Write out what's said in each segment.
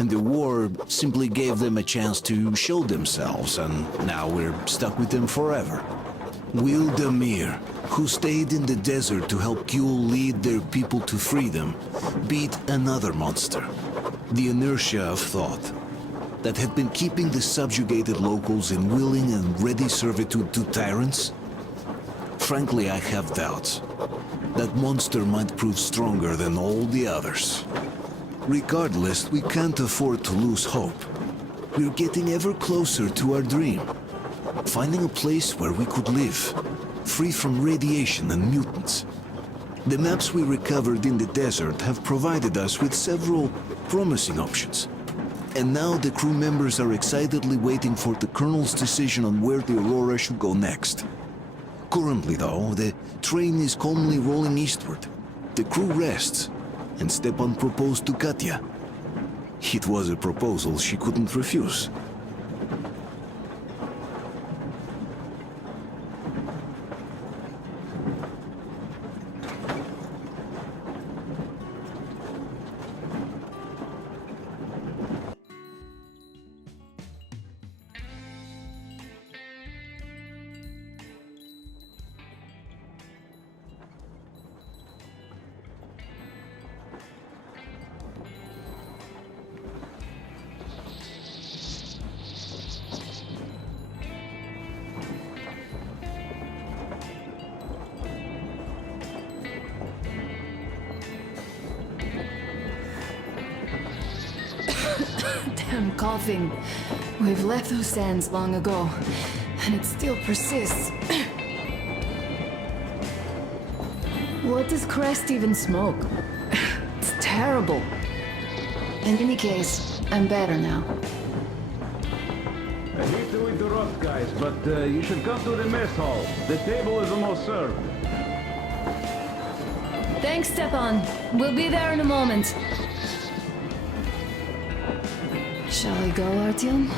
And the war simply gave them a chance to show themselves, and now we're stuck with them forever. Wildemir, who stayed in the desert to help Kjul lead their people to freedom, beat another monster. The inertia of thought that had been keeping the subjugated locals in willing and ready servitude to tyrants. Frankly, I have doubts. That monster might prove stronger than all the others. Regardless, we can't afford to lose hope. We're getting ever closer to our dream. Finding a place where we could live, free from radiation and mutants. The maps we recovered in the desert have provided us with several promising options. And now the crew members are excitedly waiting for the Colonel's decision on where the Aurora should go next. Currently, though, the train is calmly rolling eastward. The crew rests, and Stepan proposed to Katya. It was a proposal she couldn't refuse. Damn coughing. We've left those sands long ago, and it still persists. What does Crest even smoke? It's terrible. In any case, I'm better now. I hate to interrupt, guys, but you should come to the mess hall. The table is almost served. Thanks, Stepan. We'll be there in a moment. Shall we go, Artyom?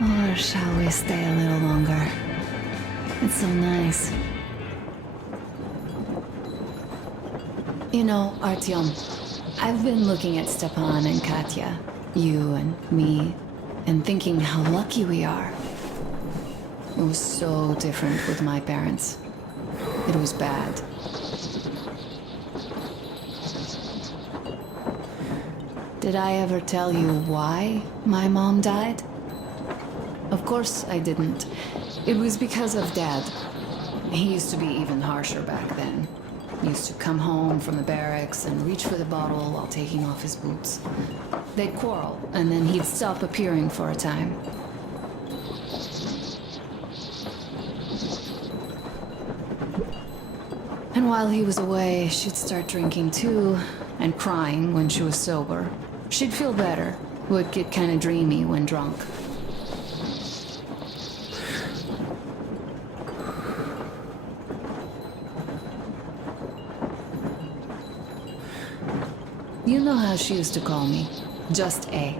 Or shall we stay a little longer? It's so nice. You know, Artyom, I've been looking at Stepan and Katya, you and me, and thinking how lucky we are. It was so different with my parents. It was bad. Did I ever tell you why my mom died? Of course I didn't. It was because of Dad. He used to be even harsher back then. He used to come home from the barracks and reach for the bottle while taking off his boots. They'd quarrel, and then he'd stop appearing for a time. And while he was away, she'd start drinking too, and crying when she was sober. She'd feel better, would get kinda dreamy when drunk. You know how she used to call me? Just A.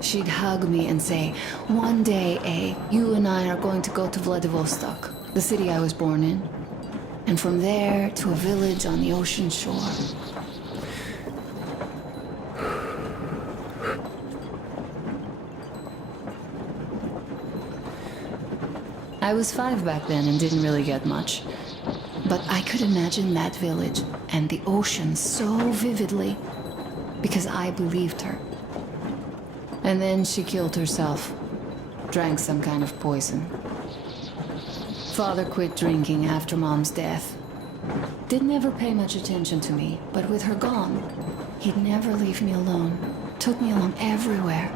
She'd hug me and say, "One day, A, you and I are going to go to Vladivostok, the city I was born in. And from there to a village on the ocean shore." I was 5 back then and didn't really get much. But I could imagine that village and the ocean so vividly because I believed her. And then she killed herself, drank some kind of poison. Father quit drinking after Mom's death. Didn't ever pay much attention to me, but with her gone, he'd never leave me alone. Took me along everywhere.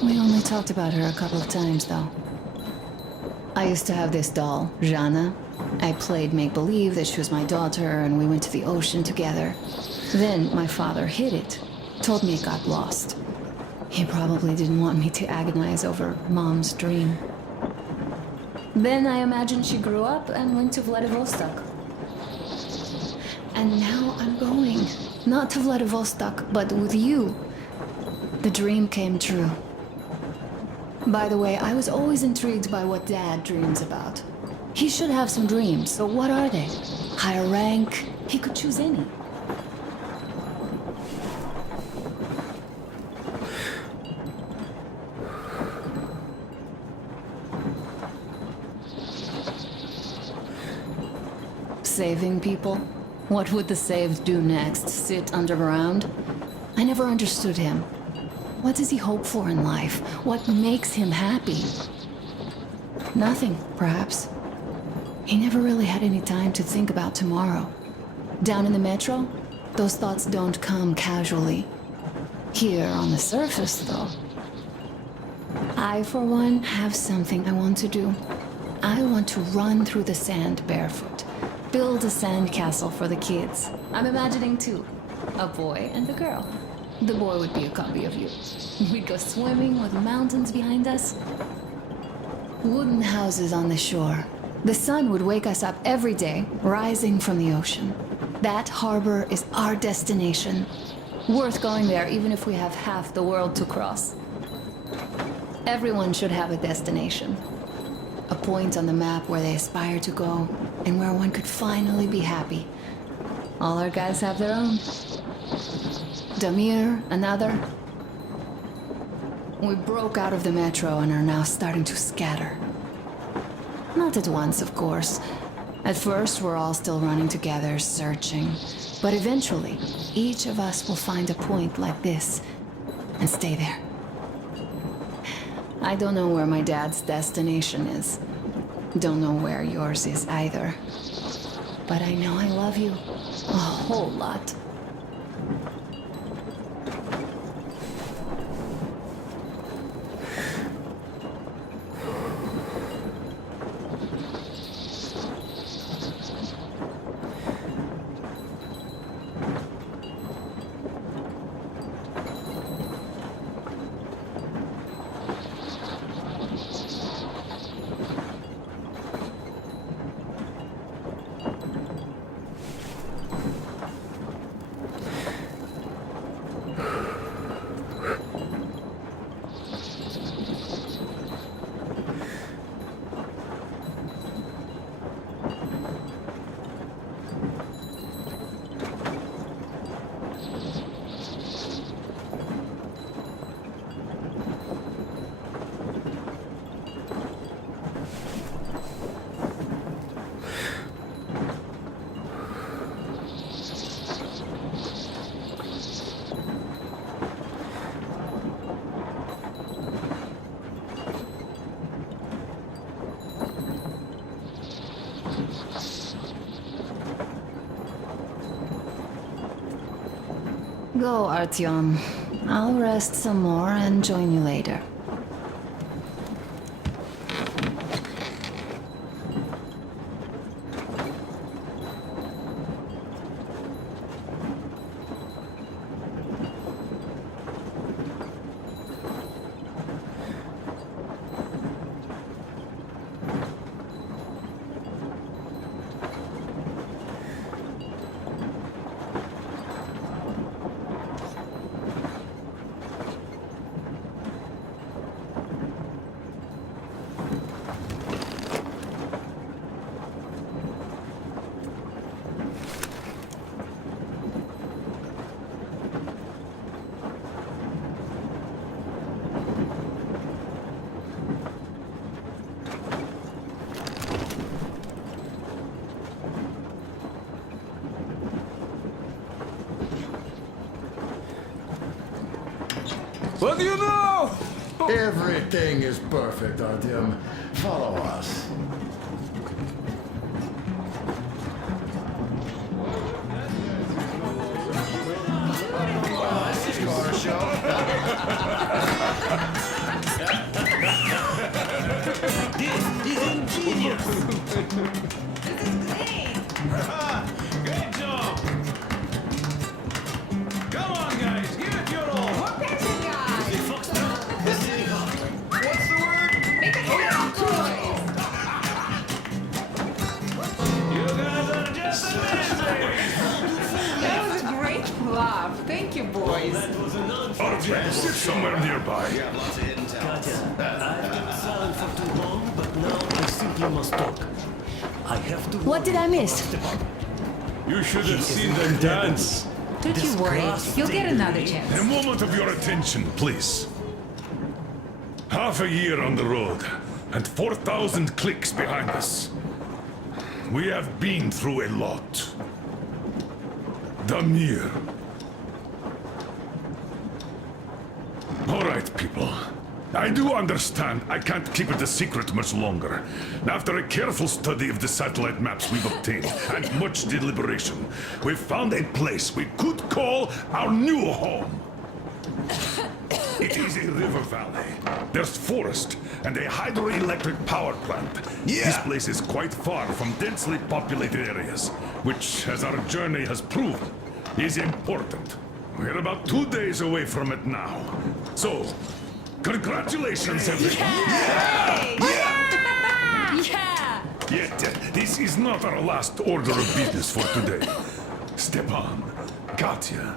We only talked about her a couple of times, though. I used to have this doll, Jana. I played make-believe that she was my daughter, and we went to the ocean together. Then my father hid it, told me it got lost. He probably didn't want me to agonize over Mom's dream. Then I imagined she grew up and went to Vladivostok. And now I'm going. Not to Vladivostok, but with you. The dream came true. By the way, I was always intrigued by what Dad dreams about. He should have some dreams, but what are they? Higher rank? He could choose any. Saving people? What would the saved do next? Sit underground? I never understood him. What does he hope for in life? What makes him happy? Nothing, perhaps. He never really had any time to think about tomorrow. Down in the metro, those thoughts don't come casually. Here on the surface, though. I, for one, have something I want to do. I want to run through the sand barefoot. Build a sand castle for the kids. I'm imagining two. A boy and a girl. The boy would be a copy of you. We'd go swimming with mountains behind us. Wooden houses on the shore. The sun would wake us up every day, rising from the ocean. That harbor is our destination. Worth going there even if we have half the world to cross. Everyone should have a destination. A point on the map where they aspire to go, and where one could finally be happy. All our guys have their own. Damir, another. We broke out of the metro and are now starting to scatter. Not at once, of course. At first, we're all still running together, searching. But eventually, each of us will find a point like this and stay there. I don't know where my dad's destination is. Don't know where yours is either. But I know I love you a whole lot. Go, Artyom. I'll rest some more and join you later. What do you know? Everything is perfect, Artyom. Follow us. Car show. This is ingenious. Great job. Come on, guys, give it your all. More passion, guys. What's the word? Make it toys. You guys are just amazing. That was a great laugh. Thank you, boys. Artyom, sit somewhere nearby. I've been silent for too long, but now I simply must talk. I have to. What did I miss? You should have seen them dance. Don't you worry. You'll get another A chance. moment of your attention, please. Half a year on the road, and 4,000 clicks behind us. we have been through a lot. Damir. All right, people. I do understand I can't keep it a secret much longer. After a careful study of the satellite maps we've obtained and much deliberation, we've found a place we could call our new home. It is a river valley. There's forest and a hydroelectric power plant. Yeah. This place is quite far from densely populated areas, which, as our journey has proven, is important. We're about 2 days away from it now. So, congratulations, everyone. Yet, this is not our last order of business for today. Stepan, Katya,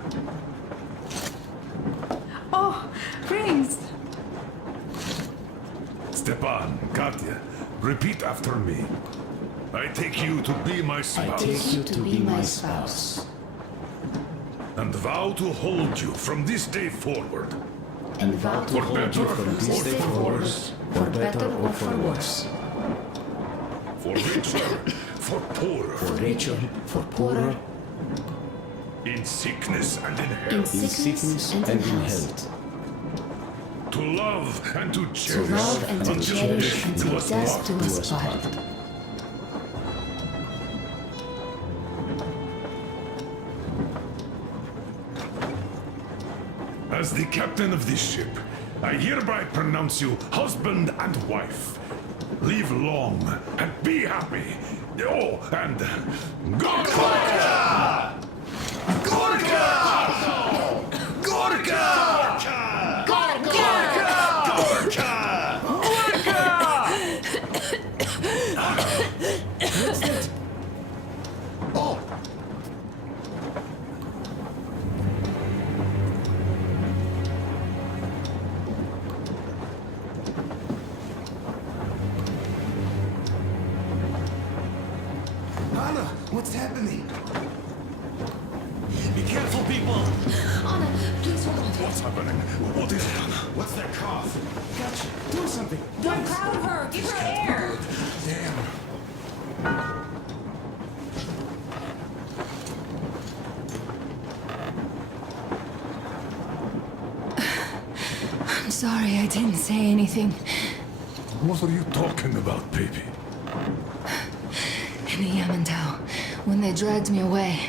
Oh, Prince. Stepan, Katya, repeat after me. I take you to be my spouse. Take you to be my spouse. And vow to hold you from this day forward. And vow to For hold better you from this day forward, for better or for worse. For richer, for poorer. For richer, for poorer, In sickness and in in health. sickness and in health. To love and to To cherish. love and to until cherish death until do us death part. do us part. As the captain of this ship, I hereby pronounce you husband and wife. Live long and be happy. Oh, and Gorka! Gorka! Gorka! Oh! Anna, what's happening? Be careful, people! Anna, please hold on. What's happening? What is it, Anna? What's that cough? Gotcha. Do something. Don't crowd her. Give her air. Damn. I'm sorry I didn't say anything. What are you talking about, baby? In the Yamantau, when they dragged me away,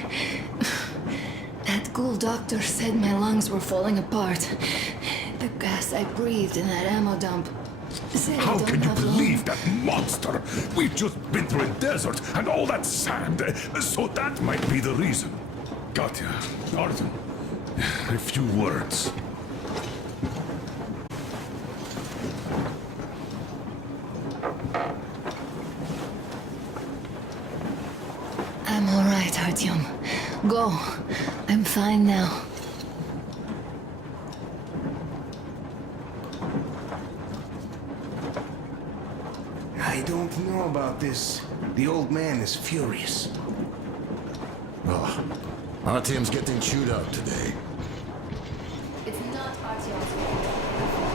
that ghoul doctor said my lungs were falling apart. The gas I breathed in that ammo dump said I How don't can you have long. believe that monster? We've just been through a desert and all that sand, so that might be the reason. Katya, Artem, a few words. I'm all right, Artyom. Go. I'm fine now. I don't know about this. The old man is furious. Oh, our team's getting chewed out today. It's not Artyom's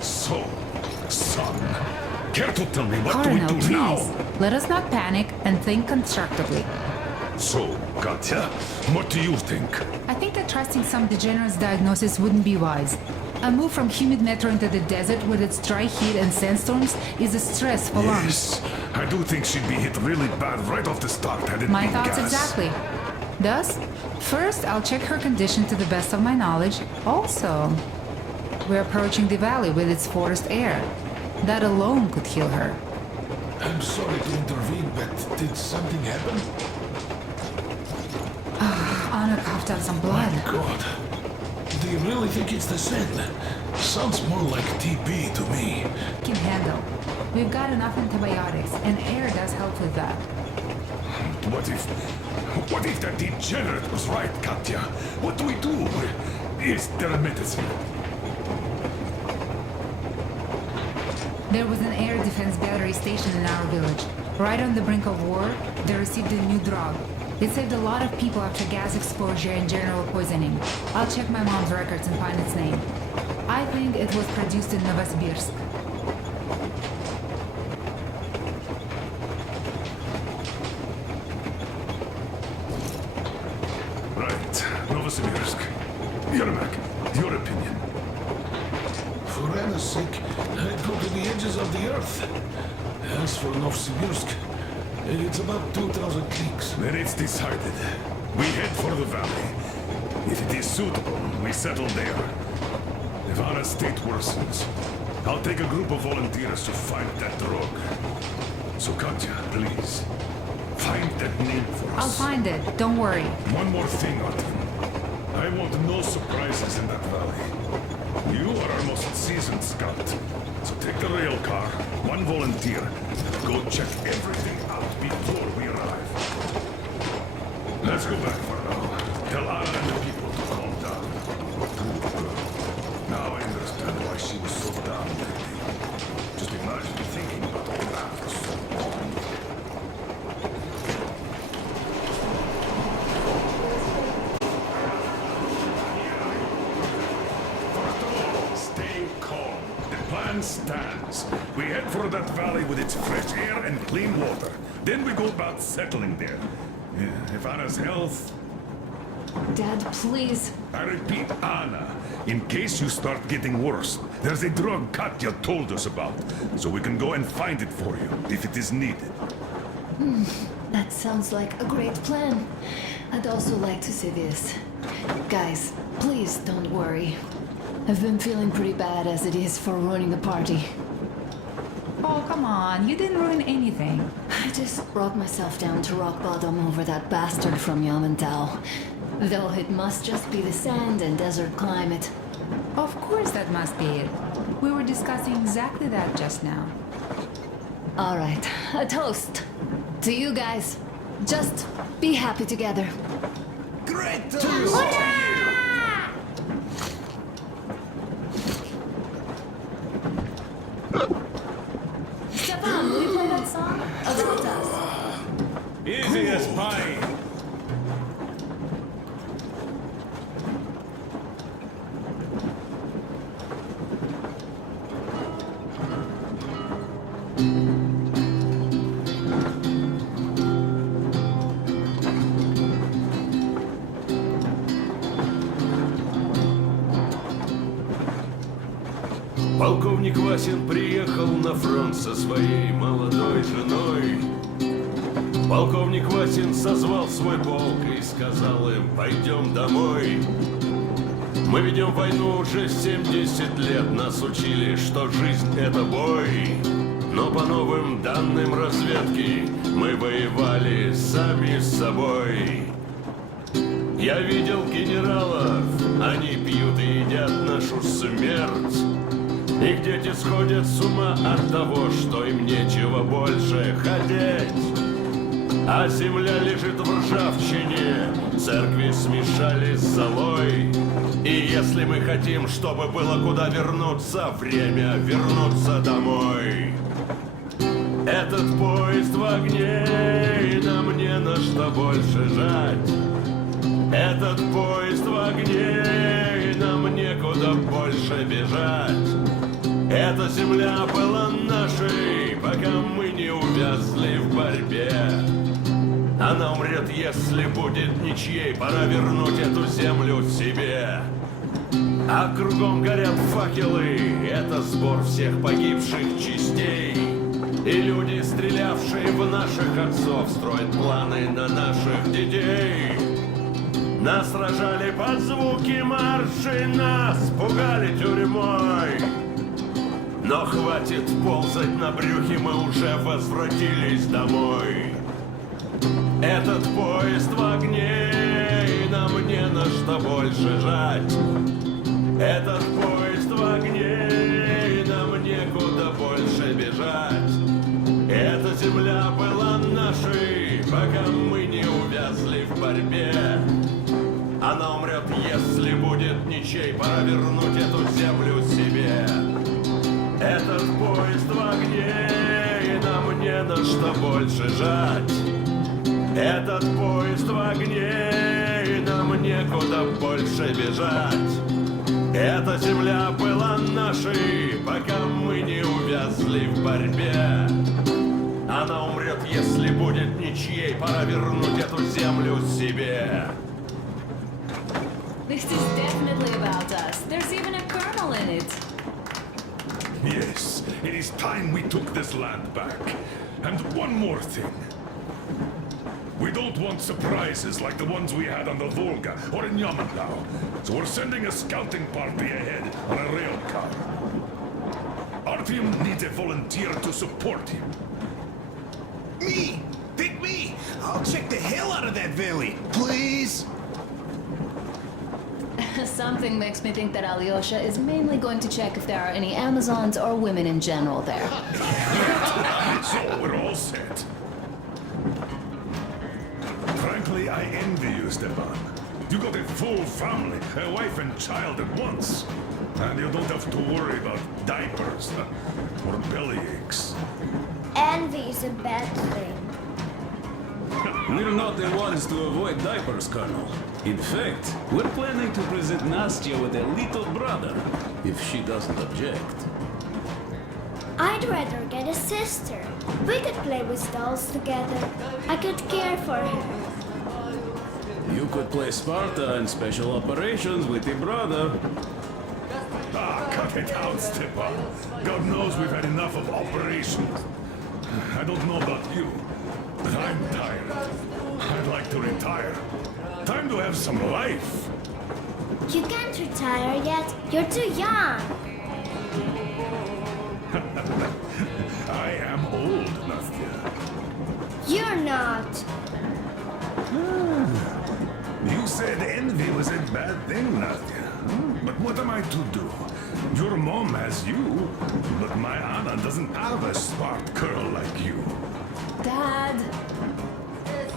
So, son, care to tell me what do we Colonel, do please, now? let us not panic and think constructively. So, Katya, what do you think? I think that trusting some degenerate's diagnosis wouldn't be wise. A move from humid metro into the desert with its dry heat and sandstorms is a stress for lungs. Yes, I do think she'd be hit really bad right off the start had it My been thoughts gas. exactly. Thus, first I'll check her condition to the best of my knowledge. Also, we're approaching the valley with its forest air. That alone could heal her. I'm sorry to intervene, but did something happen? Anna coughed out some blood. God. Do you really think it's the sand? Sounds more like TB to me. Can handle. We've got enough antibiotics, and air does help with that. What if that degenerate was right, Katya? What do we do? Is there a medicine? There was an air defense battery station in our village. Right on the brink of war, they received a new drug. It saved a lot of people after gas exposure and general poisoning. I'll check my mom's records and find its name. I think it was produced in Novosibirsk. Right, Novosibirsk. Yermak, your opinion. For Anna's sake, I'd go to the edges of the earth. As for Novosibirsk, it's about 2,000 cliques. Then it's decided. We head for the valley. If it is suitable, we settle there. If Anna's state worsens, I'll take a group of volunteers to find that drug. So Katya, please, find that name for us. I'll find it, don't worry. One more thing, Artyom. I want no surprises in that valley. You are our most seasoned scout. So take the rail car, one volunteer, and go check everything out before we arrive. Let's go back for now. Tell Anna and the people to calm down. Poor girl. Now I understand why she was so down lately. Just imagine thinking about all that for so long. Stay calm. The plan stands. We head for that valley with its fresh air and clean water. Then we go about settling there. If Anna's health... Dad, please. I repeat, Anna, in case you start getting worse, there's a drug Katya told us about, so we can go and find it for you, if it is needed. That sounds like a great plan. I'd also like to say this. Guys, please don't worry. I've been feeling pretty bad as it is for ruining the party. Oh, come on, you didn't ruin anything. I just brought myself down to rock bottom over that bastard from Yamantau. Though it must just be the sand and desert climate. Of course that must be it. We were discussing exactly that just now. All right, a toast to you guys. Just be happy together. Great toast! Stefan, will you play that song? About us. Easy as pie. Полковник Васин приехал на фронт со своей молодой женой. Полковник Васин созвал свой полк и сказал им: пойдем домой. Мы ведем войну уже 70 лет, нас учили, что жизнь это бой. Но по новым данным разведки мы воевали сами с собой. Я видел генералов, они пьют и едят нашу смерть. Их дети сходят с ума от того, что им нечего больше хотеть. А земля лежит в ржавчине, церкви смешались с золой. И если мы хотим, чтобы было куда вернуться, время вернуться домой. Этот поезд в огне, и нам не на что больше жать. Этот поезд в огне, и нам некуда больше бежать. Эта земля была нашей, пока мы не увязли в борьбе. Она умрет, если будет ничьей, пора вернуть эту землю себе. А кругом горят факелы, это сбор всех погибших частей. И люди, стрелявшие в наших отцов, строят планы на наших детей. Нас сражали под звуки маршей, нас пугали тюрьмой. Но хватит ползать на брюхе, мы уже возвратились домой. Этот поезд в огне, и нам не на что больше жать. Этот поезд в огне, и нам некуда больше бежать. Эта земля была нашей, пока мы не увязли в борьбе. Она умрет, если будет ничей, пора вернуть эту землю себе. Этот поезд в больше жать. Этот поезд в огне, и нам некуда больше бежать. Эта земля была нашей, пока мы не увязли в борьбе. Она умрет, если будет ничьей, пора вернуть эту землю себе. This is definitely about us. There's even a colonel in it. Yes, it is time we took this land back. And one more thing. We don't want surprises like the ones we had on the Volga or in Yamantau. So we're sending a scouting party ahead on a rail car. Artyom needs a volunteer to support him. Me! Pick me! I'll check the hell out of that valley! Please? Something makes me think that Alyosha is mainly going to check if there are any Amazons or women in general there. So we're all set. Frankly, I envy you, Stepan. You got a full family, a wife and child at once. And you don't have to worry about diapers or belly aches. Envy is a bad thing. We're not the ones to avoid diapers, Colonel. In fact, we're planning to present Nastya with a little brother, if she doesn't object. I'd rather get a sister. We could play with dolls together. I could care for her. You could play Sparta and special operations with your brother. Ah, cut it out, Stepan. God knows we've had enough of operations. I don't know about you, but I'm tired. I'd like to retire. Time to have some life. You can't retire yet. You're too young. I am old, Nastya. You're not. You said envy was a bad thing, Nastya. But what am I to do? Your mom has you, but my Anna doesn't have a smart girl like you. Dad!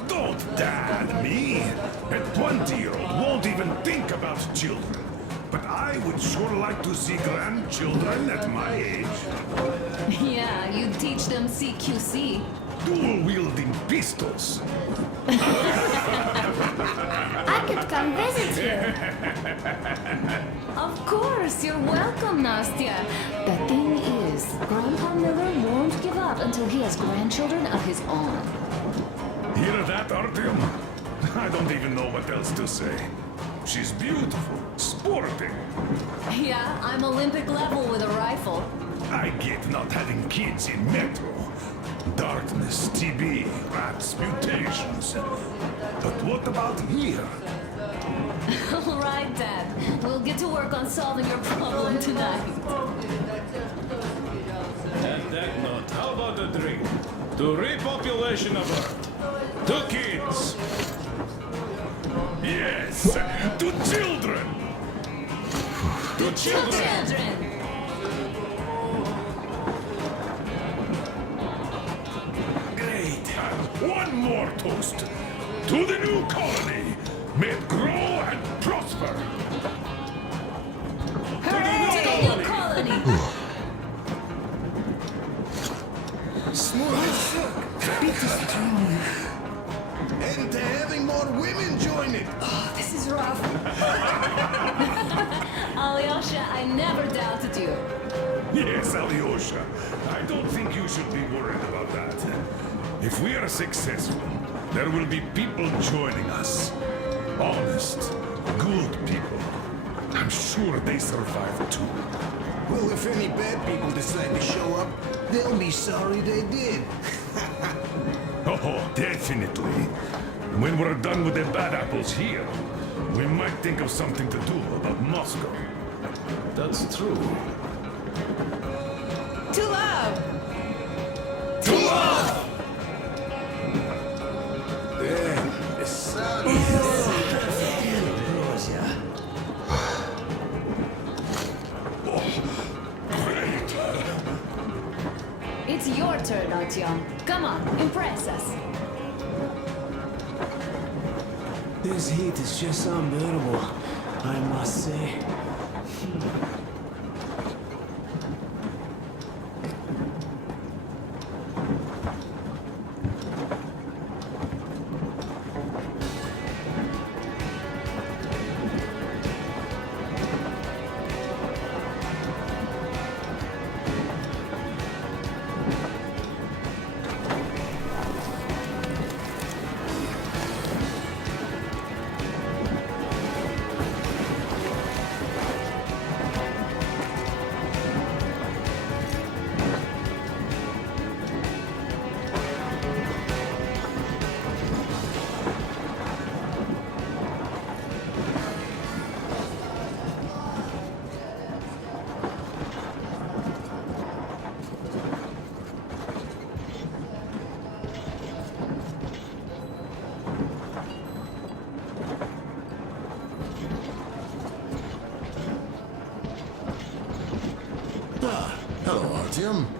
Don't dad me! A 20-year-old won't even think about children. But I would sure like to see grandchildren at my age. Yeah, you teach them CQC. Dual-wielding pistols. I could come visit you. Of course, you're welcome, Nastya. The thing is, Grandpa Miller won't give up until he has grandchildren of his own. Hear that, Artyom? I don't even know what else to say. She's beautiful, sporting. Yeah, I'm Olympic level with a rifle. I get not having kids in Metro. Darkness, TB, rats, mutations. But what about here? All right, Dad. We'll get to work on solving your problem tonight. And that note, how about a drink? To repopulation of Earth. To kids. Yes, to children. To children. Great. And one more toast. To the new colony. May it grow and prosper. Hooray! To the new colony! Smooth as silk. Beat is strong. And to having more women join it. Oh, this is rough. Alyosha, I never doubted you. Yes, Alyosha. I don't think you should be worried about that. If we are successful, there will be people joining us. Honest, good people. I'm sure they survive too. Well, if any bad people decide to show up, they'll be sorry they did. Oh, definitely. When we're done with the bad apples here, we might think of something to do about Moscow. That's true. To love! To love! Damn, the sun. Great. It's your turn, Artyom. Come on, impress us. This heat is just unbearable, I must say. Artyom?